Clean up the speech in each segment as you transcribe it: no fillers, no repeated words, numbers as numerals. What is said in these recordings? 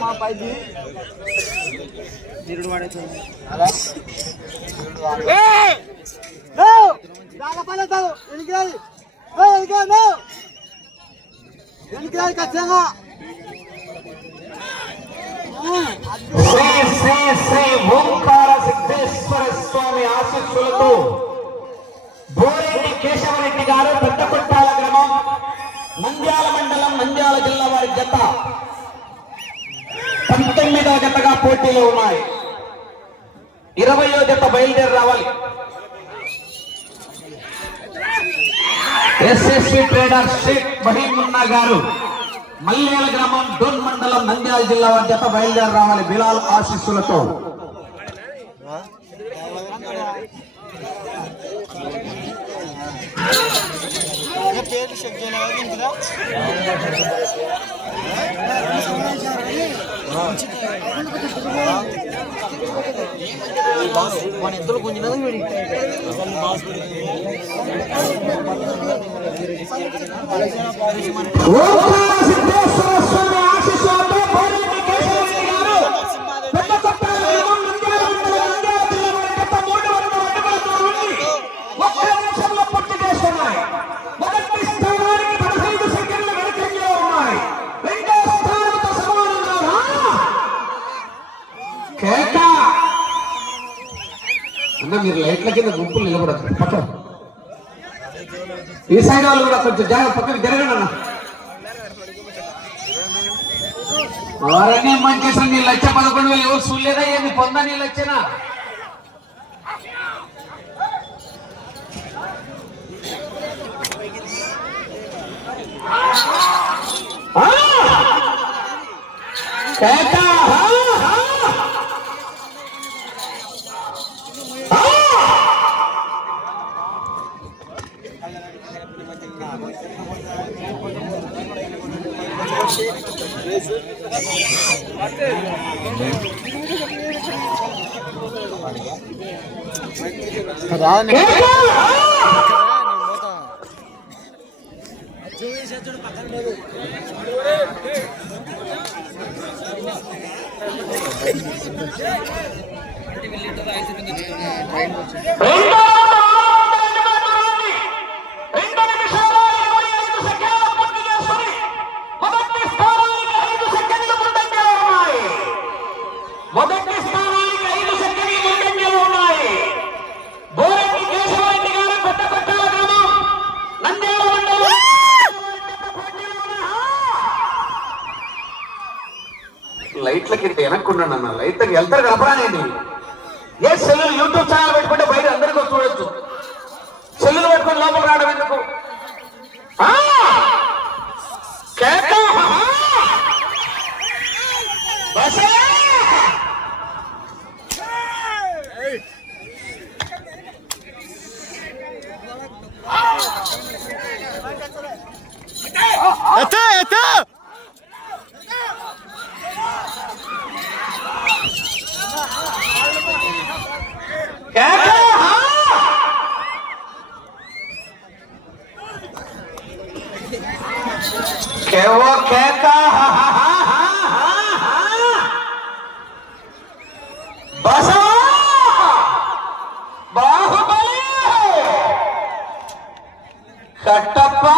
మా పైకి నిరుడు వాడేస్తుంది ఖచ్చితంగా శ్రీ శ్రీ శ్రీ ఓంకార సిద్ధేశ్వర స్వామి ఆశీస్సులతో బోరెడ్డి కేశవరెడ్డి గారు పెద్దకొట్టాల గ్రామం నంద్యాల మండలం నంద్యాల జిల్లా వారి జత 19వ జతగా పోటీలో ఉన్నాయి. 20వ జత బయలుదేరి రావాలి. ఎస్ఎస్సి ట్రేడర్ షేక్ బహీమున్నా గారు మల్యాల గ్రామం డోన్ మండలం నంద్యాల జిల్లా వారి జత బయలుదేరి రావాలి బిలాల్ ఆశీస్సులతో. పేరు చెక్ చేయాలి మన ఎద్దులు కొంచెం మీరు లైట్ల కింద గుంపులు నిలబడదు పక్కన ఈ సైడ్ వాళ్ళు కూడా కొంచెం జాగ్రత్త పక్కన జరగండి అన్న. ఎవరన్నీ మంచి నీళ్ళు వచ్చా 11,000 ఎవరు చూడలేదా ఏంది పొందా నీళ్ళు వచ్చానా లైట్ల కింద వెనక్కున్నాను అన్న లైట్లకి వెళ్తారు కలపరానేది ఏ సెల్లులు యూట్యూబ్ ఛానల్ పెట్టుకుంటే బయట అందరికీ చూడొచ్చు సెల్లులు పెట్టుకుని లోపల రావడం ఎందుకు కట్టప్ప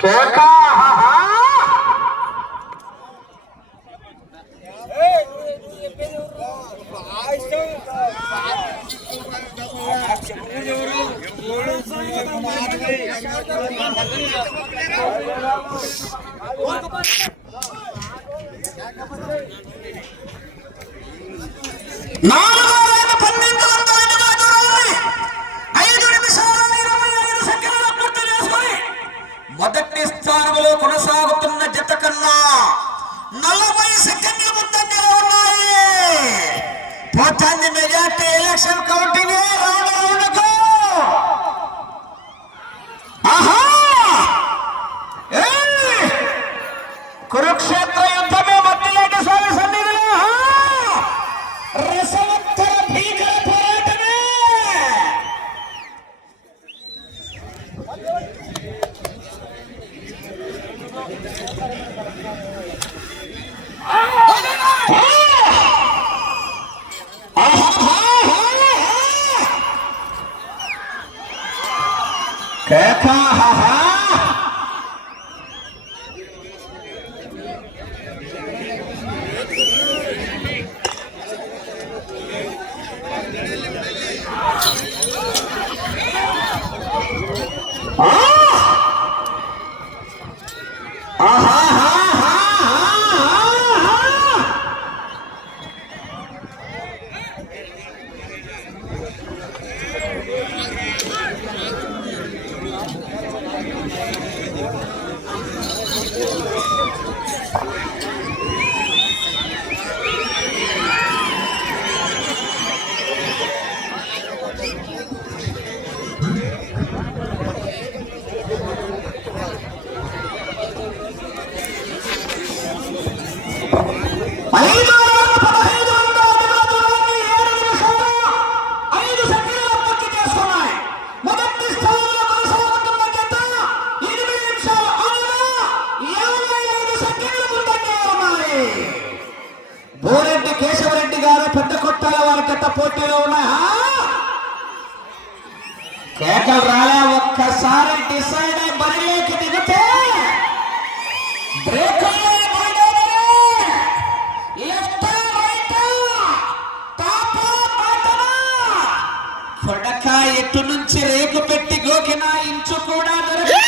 కేకా మొదటి స్థానంలో కొనసాగుతున్న జత కన్నా 40 సెకండ్ల ముందంజలో ఉన్నాయి. పోతాంది మెజార్టీ ఎలక్షన్ కౌంటింగ్. కురుక్షేత్ర యుద్ధమే మధ్యలేటి స్వామి సన్నిధిలో రసవత్తర భీకర పోరాటమే. కేకా బోరెడ్డి కేశవరెడ్డి గారు పెద్ద కొట్టాల వారి గత పోటీలో ఉన్నాయా? కేకలు రాలే. ఒక్కసారి డిసైడ్ అయి బరిలోకి దిగితే బ్రేకుల్లో లెఫ్ట్ రైట్ కొడక ఎటు నుంచి రేకు పెట్టి గోకిన ఇంచు కూడా దొరకదు.